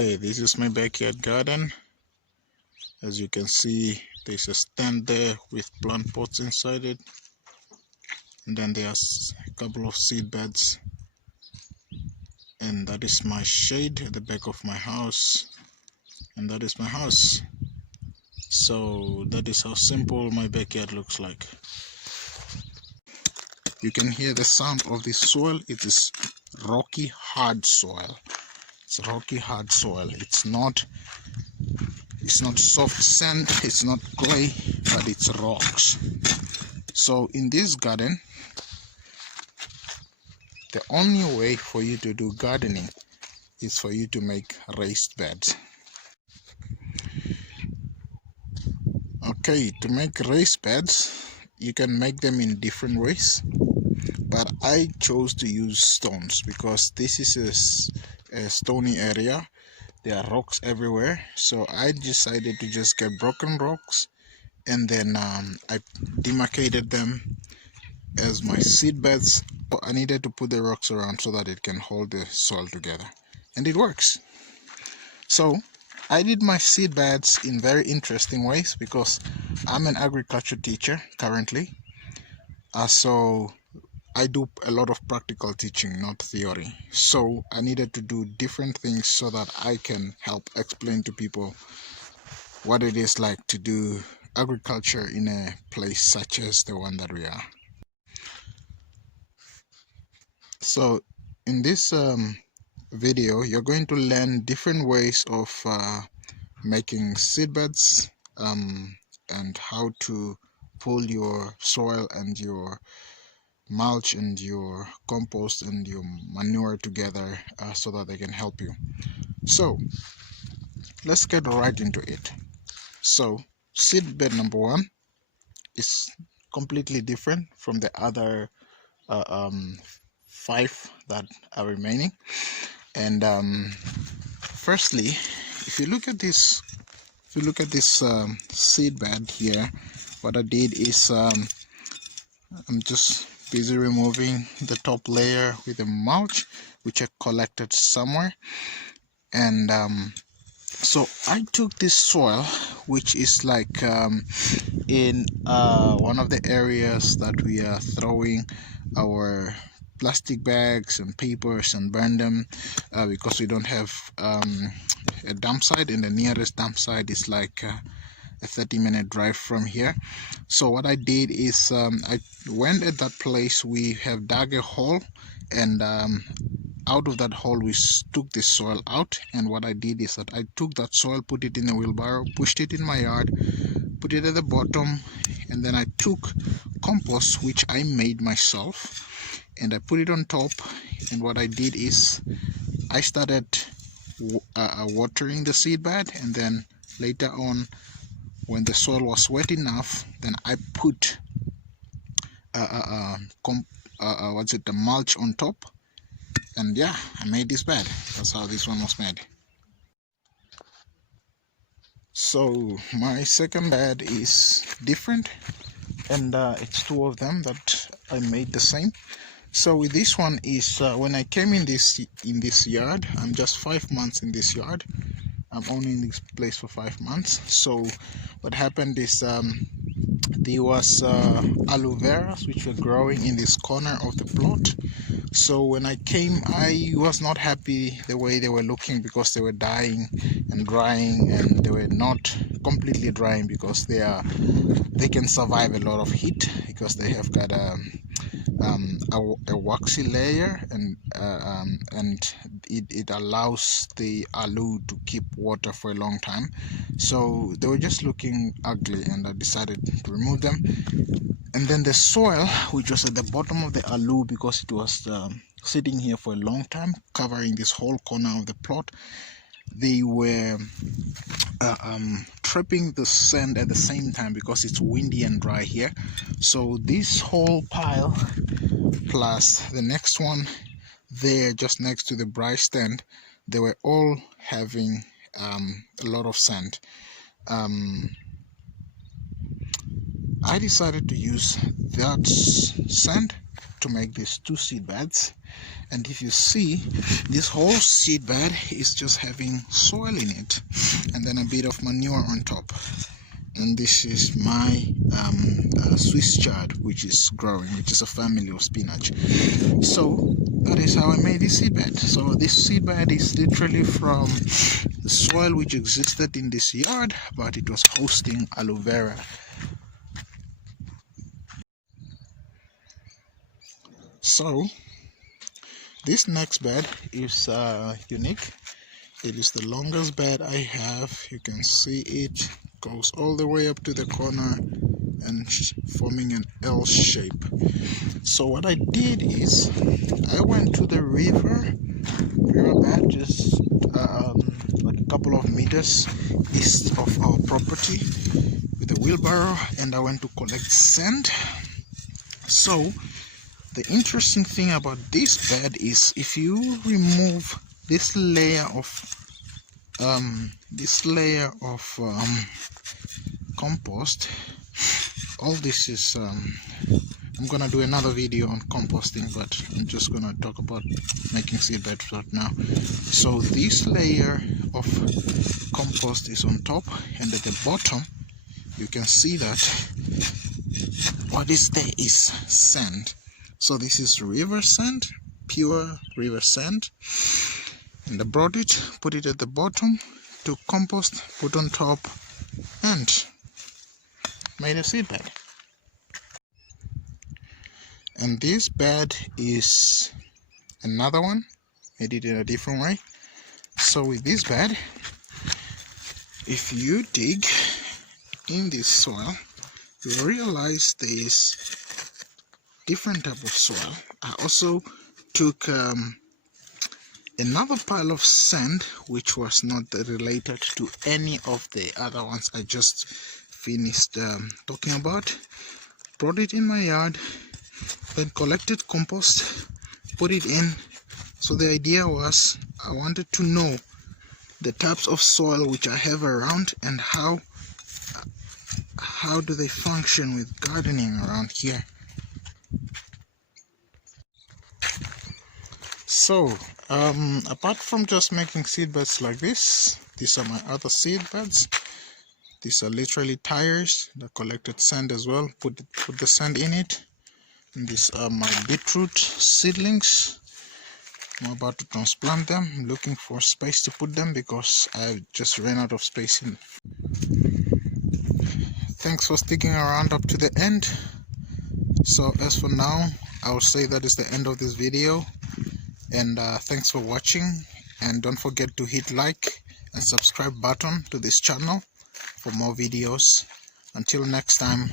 Hey, this is my backyard garden. As you can see, there's a stand there with plant pots inside it, and then there's a couple of seed beds, and that is my shade at the back of my house, and that is my house. So that is how simple my backyard looks like. You can hear the sound of the soil. It is rocky hard soil. It's rocky hard soil. It's not soft sand, it's not clay, but it's rocks. So in this garden, the only way for you to do gardening is for you to make raised beds. Okay, to make raised beds, you can make them in different ways, but I chose to use stones because this is a stony area. There are rocks everywhere, so I decided to just get broken rocks, and then I demarcated them as my seed beds. I needed to put the rocks around so that it can hold the soil together, and it works. So I did my seed beds in very interesting ways because I'm an agriculture teacher currently, so I do a lot of practical teaching, not theory. So I needed to do different things so that I can help explain to people what it is like to do agriculture in a place such as the one that we are. So in this video, you're going to learn different ways of making seed beds and how to pull your soil and your mulch and your compost and your manure together so that they can help you. So let's get right into it. So seed bed number one is completely different from the other 5 that are remaining. And firstly, if you look at this seed bed here, what I did is I'm just busy removing the top layer with the mulch which I collected somewhere, and so I took this soil which is like in one of the areas that we are throwing our plastic bags and papers and burn them because we don't have a dump site, and the nearest dump site is like a 30-minute drive from here. So what I did is I went at that place. We have dug a hole, and out of that hole we took the soil out, and what I did is that I took that soil, put it in a wheelbarrow, pushed it in my yard, put it at the bottom, and then I took compost which I made myself and I put it on top. And what I did is I started watering the seed bed, and then later on, when the soil was wet enough, then I put the mulch on top, and yeah, I made this bed. That's how this one was made. So my second bed is different, and it's 2 of them that I made the same. So with this one is when I came in this yard, I'm just 5 months in this yard. I'm only in this place for 5 months. So what happened is there was aloe veras which were growing in this corner of the plot. So when I came, I was not happy the way they were looking because they were dying and drying, and they were not completely drying because they can survive a lot of heat because they have got a waxy layer, and it allows the aloe to keep water for a long time. So they were just looking ugly, and I decided to remove them. And then the soil which was at the bottom of the aloe, because it was sitting here for a long time, covering this whole corner of the plot, they were trapping the sand at the same time because it's windy and dry here. So this whole pile plus the next one there just next to the braai stand, they were all having a lot of sand. I decided to use that sand to make these 2 seed beds, And if you see, this whole seed bed is just having soil in it, and then a bit of manure on top. And this is my Swiss chard, which is growing, which is a family of spinach. So that is how I made this seed bed. So this seed bed is literally from the soil which existed in this yard, but it was hosting aloe vera. So this next bed is unique. It is the longest bed I have. You can see it goes all the way up to the corner and forming an L shape. So what I did is I went to the riverbed, just like a couple of meters east of our property with a wheelbarrow, and I went to collect sand. So the interesting thing about this bed is if you remove this layer of compost, all this is I'm gonna do another video on composting, but I'm just gonna talk about making seed beds right now. So this layer of compost is on top, and at the bottom you can see that what is there is sand. So this is river sand, pure river sand, and I brought it, put it at the bottom, took compost, put on top, and made a seed bed. And this bed is another one, made it in a different way. So with this bed, if you dig in this soil, you realize there is different type of soil. I also took another pile of sand which was not related to any of the other ones I just finished talking about, brought it in my yard, then collected compost, put it in. So the idea was I wanted to know the types of soil which I have around and how do they function with gardening around here. So apart from just making seed beds like this, these are my other seed beds. These are literally tires that collected sand as well, put the sand in it. And these are my beetroot seedlings. I'm about to transplant them. I'm looking for space to put them because I just ran out of space in. Thanks for sticking around up to the end. So as for now, I will say that is the end of this video. And thanks for watching, and don't forget to hit like and subscribe button to this channel for more videos. Until next time,